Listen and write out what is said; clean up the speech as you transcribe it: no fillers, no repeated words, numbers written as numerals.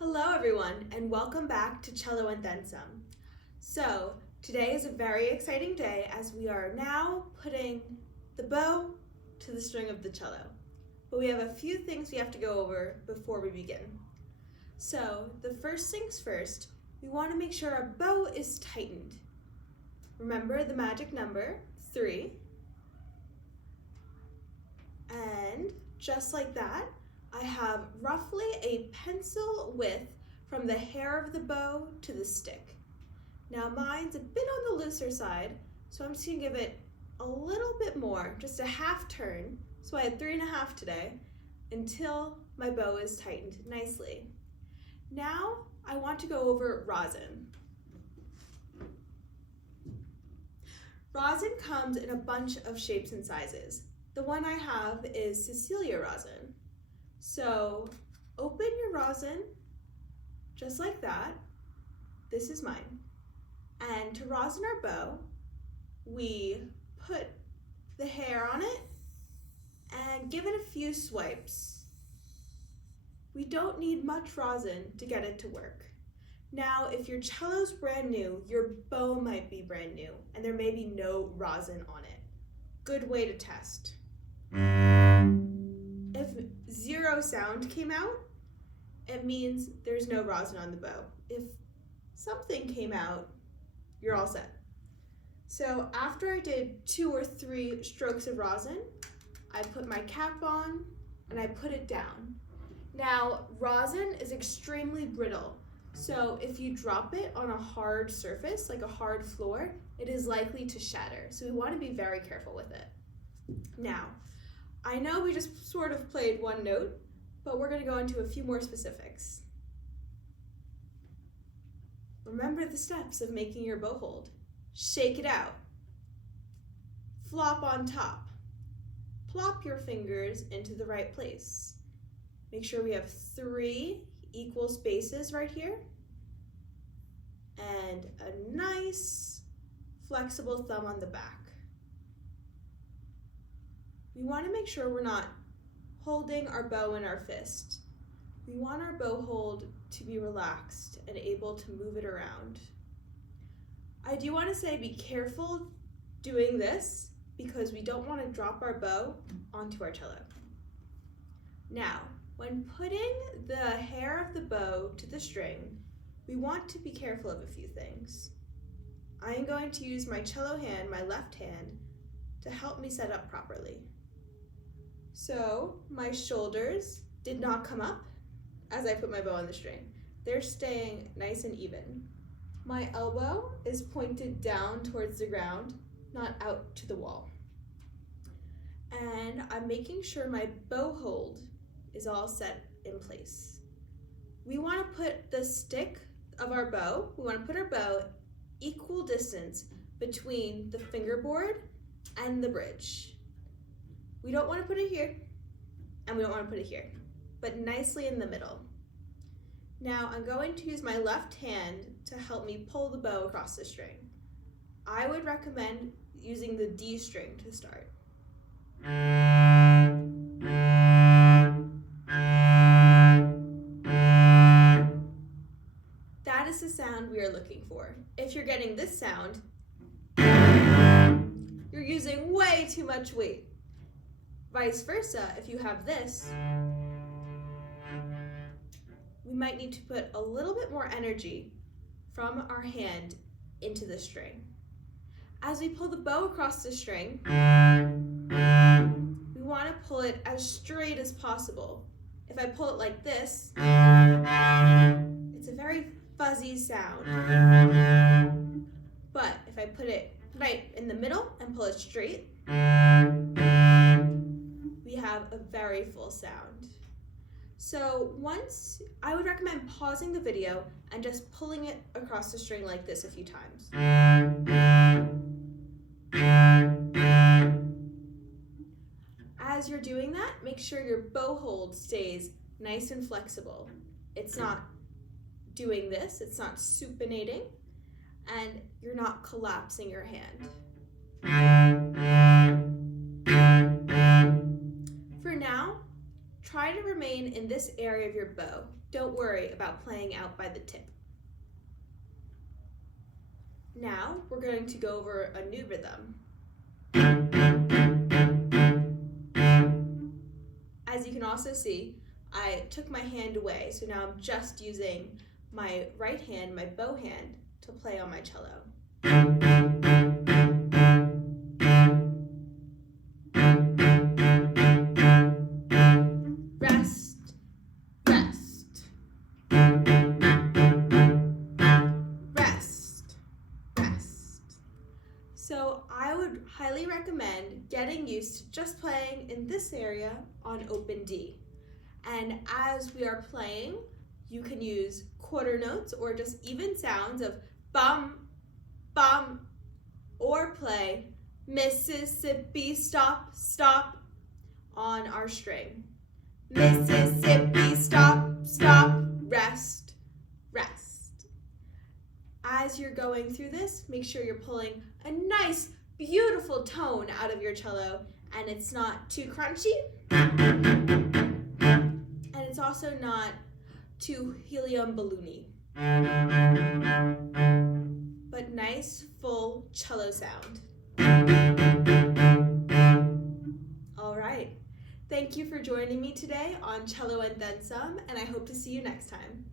Hello everyone, and welcome back to Cello and Then Some. So, today is a very exciting day as we are now putting the bow to the string of the cello. But we have a few things we have to go over before we begin. So, the first things first, we want to make sure our bow is tightened. Remember the magic number, 3. And just like that, I have roughly a pencil width from the hair of the bow to the stick. Now mine's a bit on the looser side, so I'm just gonna give it a little bit more, just a half turn. So I had 3.5 today until my bow is tightened nicely. Now I want to go over rosin. Rosin comes in a bunch of shapes and sizes. The one I have is Cecilia rosin. So open your rosin just like that. This is mine. And to rosin our bow, we put the hair on it and give it a few swipes. We don't need much rosin to get it to work. Now, if your cello's brand new, your bow might be brand new and there may be no rosin on it. Good way to test. If 0 sound came out, it means there's no rosin on the bow. If something came out, you're all set. So after I did 2 or 3 strokes of rosin, I put my cap on and I put it down. Now, rosin is extremely brittle, so if you drop it on a hard surface, like a hard floor, it is likely to shatter. So we want to be very careful with it. Now, I know we just sort of played one note, but we're going to go into a few more specifics. Remember the steps of making your bow hold. Shake it out. Flop on top. Plop your fingers into the right place. Make sure we have 3 equal spaces right here. And a nice flexible thumb on the back. We want to make sure we're not holding our bow in our fist. We want our bow hold to be relaxed and able to move it around. I do want to say be careful doing this because we don't want to drop our bow onto our cello. Now, when putting the hair of the bow to the string, we want to be careful of a few things. I am going to use my cello hand, my left hand, to help me set up properly. So my shoulders did not come up as I put my bow on the string. They're staying nice and even. My elbow is pointed down towards the ground, not out to the wall. And I'm making sure my bow hold is all set in place. We want to put the stick of our bow, we want to put our bow equal distance between the fingerboard and the bridge. We don't want to put it here, and we don't want to put it here, but nicely in the middle. Now I'm going to use my left hand to help me pull the bow across the string. I would recommend using the D string to start. That is the sound we are looking for. If you're getting this sound, you're using way too much weight. Vice versa, if you have this, we might need to put a little bit more energy from our hand into the string. As we pull the bow across the string, we want to pull it as straight as possible. If I pull it like this, it's a very fuzzy sound. But if I put it right in the middle and pull it straight, we have a very full sound. So I would recommend pausing the video and just pulling it across the string like this a few times. As you're doing that, make sure your bow hold stays nice and flexible. It's not doing this, it's not supinating, and you're not collapsing your hand. For now, try to remain remain in this area of your bow. Don't worry about playing out by the tip. Now we're going to go over a new rhythm. As you can also see, I took my hand away, so now I'm just using my right hand, my bow hand, to play on my cello. Rest, rest. Rest, rest. So I would highly recommend getting used to just playing in this area on open D. And as we are playing, you can use quarter notes or just even sounds of bum, bum, or play Mississippi stop, stop on our string. Mississippi stop, stop, rest, rest. As you're going through this, make sure you're pulling a nice, beautiful tone out of your cello, and it's not too crunchy, and it's also not too helium balloony, but nice, full cello sound. All right. Thank you for joining me today on Cello and Then Some, and I hope to see you next time.